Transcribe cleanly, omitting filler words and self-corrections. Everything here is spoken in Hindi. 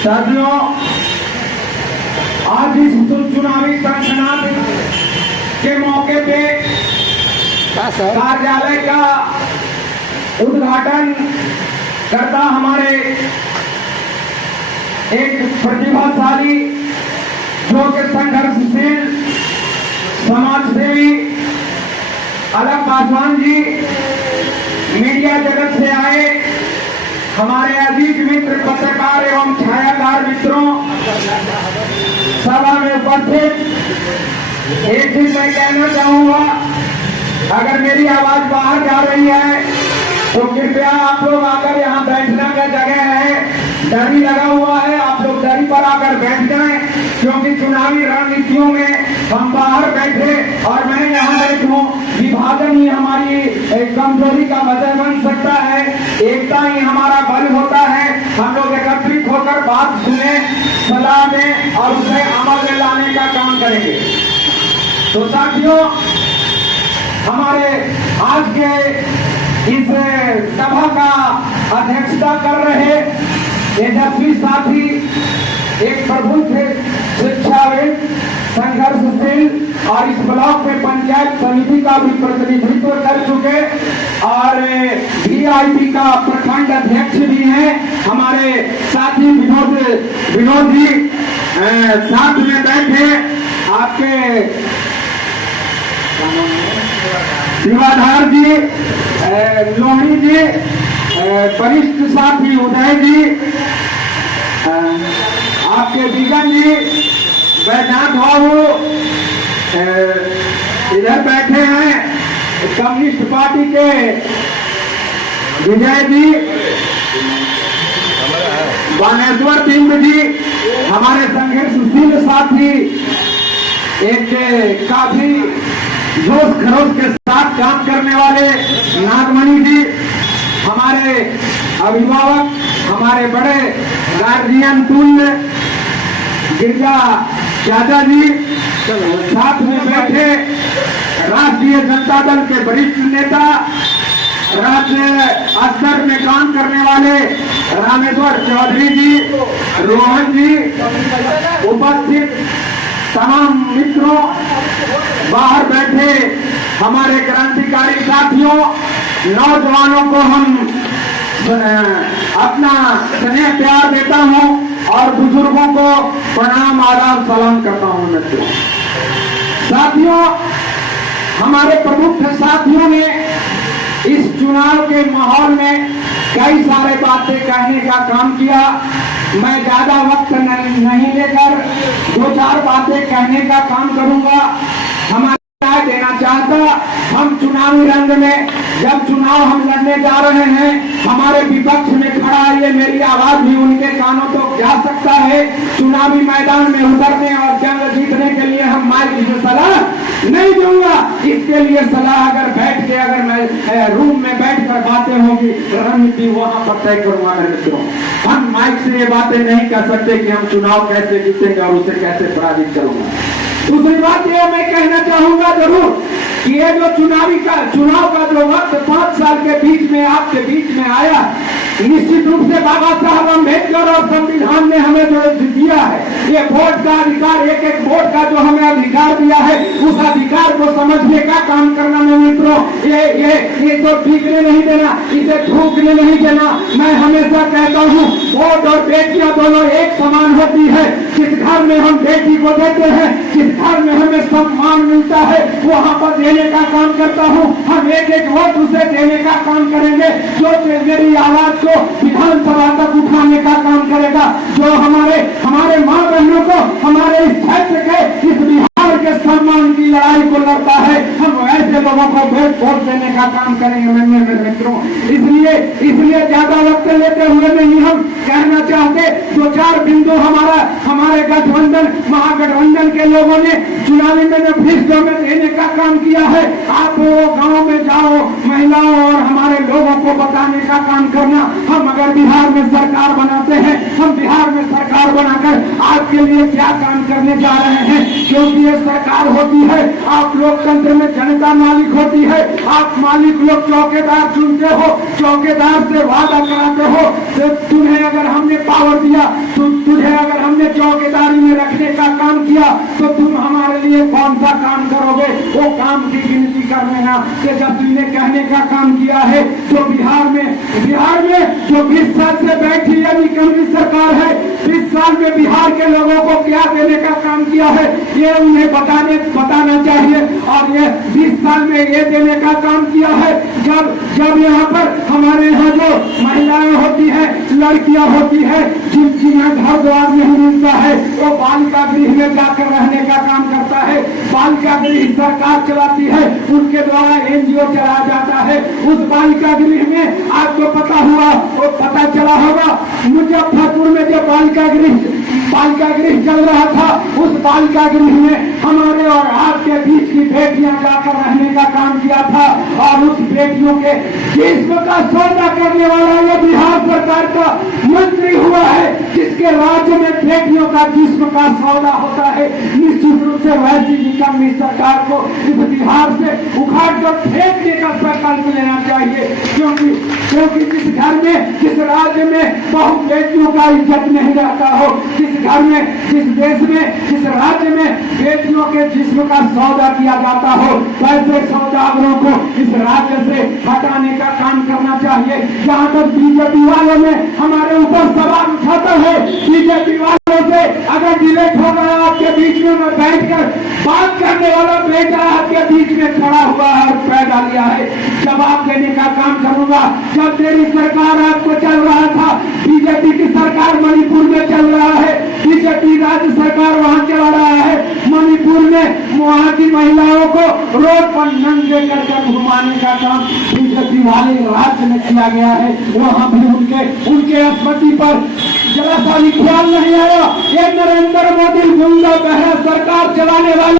साथियों, आज इस चुनावी सनसनाहट के मौके पे कार्यालय का उद्घाटन करता हमारे एक प्रतिभाशाली जो कि संघर्षशील समाजसेवी अलग पासवान जी, मीडिया जगत से आए हमारे अजीज मित्र पत्रकार एवं छायाकार मित्रों, सभा में उपस्थित, एक चीज मैं कहना चाहूंगा, अगर मेरी आवाज बाहर जा रही है तो कृपया आप लोग आकर यहाँ बैठने का जगह है, दरी लगा हुआ है, आप लोग दरी पर आकर बैठ जाएं, क्योंकि चुनावी रणनीतियों में हम बाहर बैठे और मैं यहाँ बैठूं, विभाजन ही हमारी कमजोरी का वजह बन सकता है, एकता ही हमारा बल होता है। हम लोग एकत्रित होकर बात सुने, सलाह दें और उसे अमल में लाने का काम करेंगे। तो साथियों, हमारे आज के इस सभा का अध्यक्षता कर रहे तेजस्वी साथी, एक प्रबुद्ध शिक्षाविद, संघर्षशील और इस ब्लॉक में पंचायत समिति का भी प्रतिनिधित्व कर चुके और VIP का प्रखंड अध्यक्ष भी हैं हमारे साथी विनोद जी साथ में बैठे, आपके शिवाधार जी, लोहड़ी जी, वरिष्ठ साथी उदय जी, आपके बिगन जी, वैद्यनाथ बाबू इधर बैठे हैं, कम्युनिस्ट पार्टी के विजय जी, बानेश्वर सिंह जी, हमारे संघर्षशील साथी, एक काफी जोश खरोश के साथ काम करने वाले नागमणि जी, हमारे अभिभावक, हमारे बड़े गार्जियन तुल्य गिरजा चाचा जी, साथ में बैठे राष्ट्रीय जनता दल के वरिष्ठ नेता, राज्य स्तर में काम करने वाले रामेश्वर चौधरी जी, रोहन जी, उपस्थित तमाम मित्रों, बाहर बैठे हमारे क्रांतिकारी साथियों, नौजवानों को हम अपना स्नेह प्यार देता हूं और बुजुर्गों को प्रणाम आदाब सलाम करता हूं। मित्रों, साथियों, हमारे प्रमुख साथियों ने इस चुनाव के माहौल में कई सारे बातें कहने का काम किया। मैं ज्यादा वक्त नहीं लेकर 2-4 बातें कहने का काम करूंगा। हमारे राय देना चाहता, हम चुनावी रंग में जब चुनाव हम लड़ने जा रहे हैं, हमारे विपक्ष में खड़ा ये मेरी आवाज भी उनके कानों तक जा सकता है। चुनावी मैदान में उतरने और जंग जीतने के लिए हम माइक से सलाह नहीं दूंगा। इसके लिए सलाह अगर बैठ के अगर मैं रूम में बैठकर बातें होंगी, रणनीति वहां पर तय करूंगा। मेरे मित्रों, हम माइक से ये बातें नहीं कह सकते कि हम चुनाव कैसे जीतेंगे और उसे कैसे पराजित करूंगा। दूसरी बात यह मैं कहना चाहूंगा जरूर कि ये जो चुनाव का जो वक्त 5 साल के बीच में आपके बीच में आया, निश्चित रूप से बाबा साहब अम्बेडकर और संविधान ने हमें जो दिया है, ये वोट का अधिकार, एक वोट का जो हमें अधिकार दिया है, उस अधिकार को समझने का काम करना। में मित्रों, ये तो ठीकने नहीं देना, इसे थूकने नहीं देना। मैं हमेशा कहता हूँ, वोट और बेटियां दोनों एक समान होती है। जिस घर में हम बेटी को देते हैं, जिस घर में हमें सम्मान मिलता है, वहाँ पर देने का काम करता हूँ। हम एक वोट उसे देने का काम करेंगे जो मेरी आवाज को विधानसभा तक उठाने का काम करेगा, जो हमारे माँ बहनों को हमारे इस क्षेत्र के, इस बिहार के सम्मान की लड़ाई को लड़ता है। हम ऐसे लोगों को वोट देने का काम करेंगे। मेरे मित्रों, इसलिए ज्यादा वक्त लेते हुए नहीं हम कहना चाहते, 2-4 बिंदु हमारे गठबंधन, महागठबंधन के लोगों ने चुनावी मैनिफेस्टो में देने का काम किया है। आप गांव में जाओ, महिलाओं और हमारे लोगों को बताने का काम करना। हम अगर बिहार में सरकार बनाते हैं, हम बिहार में सरकार बनाकर आपके लिए क्या काम करने जा रहे हैं, क्योंकि ये सरकार होती है, आप लोकतंत्र में जनता मालिक होती है, आप मालिक लोग चौकीदार चुनते हो, चौकीदार से वादा कराते हो। तो तुम्हें अगर हमने पावर दिया, तुझे अगर हमने चौकीदारी में रखने का काम किया, तो तुम हमारे लिए कौन सा काम करोगे? वो काम की गिनती कर लेना कि जब तुमने कहने का काम किया है, तो बिहार में जो 20 साल से बैठी यानी कांग्रेस सरकार है, 20 साल में बिहार के लोगों को क्या देने का काम किया है, ये उन्हें बताना चाहिए। और ये 20 साल में ये देने का काम किया है, जब यहाँ पर हमारे यहाँ जो महिलाएं होती हैं, लड़कियां होती है, जिन्हें घर द्वार नहीं मिलता है, वो बालिका गृह में जाकर रहने का काम करता है। बालिका गृह सरकार चलाती है, उनके द्वारा NGO चलाया जाता है। उस बालिका गृह में आपको पता चला होगा, मुजफ्फरपुर में जो बालिका गृह चल रहा था, उस बालिका गृह में हमारे और आपके बीच की बेटियां जाकर रहने का काम किया था। और उस बेटियों के जिस्म का सौदा करने वाला ये बिहार सरकार का मंत्री हुआ है, जिसके राज्य में बेटियों का जिस्म का सौदा होता है। निश्चित रूप से वैसी निकम्मी सरकार को इस बिहार से उखाड़ कर फेंकने का संकल्प लेना चाहिए, क्योंकि जिस राज्य में बहु बेटियों का इज्जत नहीं रहता हो, जिस देश में, जिस राज्य में बेटियों के जिस्म का सौदा किया जाता हो, वैसे सौदागरों को इस राज्य से हटाने का काम करना चाहिए। जहाँ तक बीजेपी वालों में हमारे ऊपर सवाल उठाता है, बीजेपी वालों से अगर डिबेट हो गया, आपके बीच में मैं बैठकर बात करने वाला बेटा आपके बीच में खड़ा हुआ है और पैदा लिया है, जवाब देने का काम करूंगा। जब मेरी सरकार आपको चल रहा था, बीजेपी की सरकार मणिपुर में चल रहा है, बीजेपी राज्य सरकार वहां चला रहा है, मणिपुर में वहां की महिलाओं को रोड पर नंगे करके घुमाने का काम बीजेपी वाले राज्य में किया गया है। वहां भी उनके स्मृति पर जरा सा भी ख्याल नहीं आया। ये नरेंद्र मोदी गुंडा बहरा सरकार चलाने वाले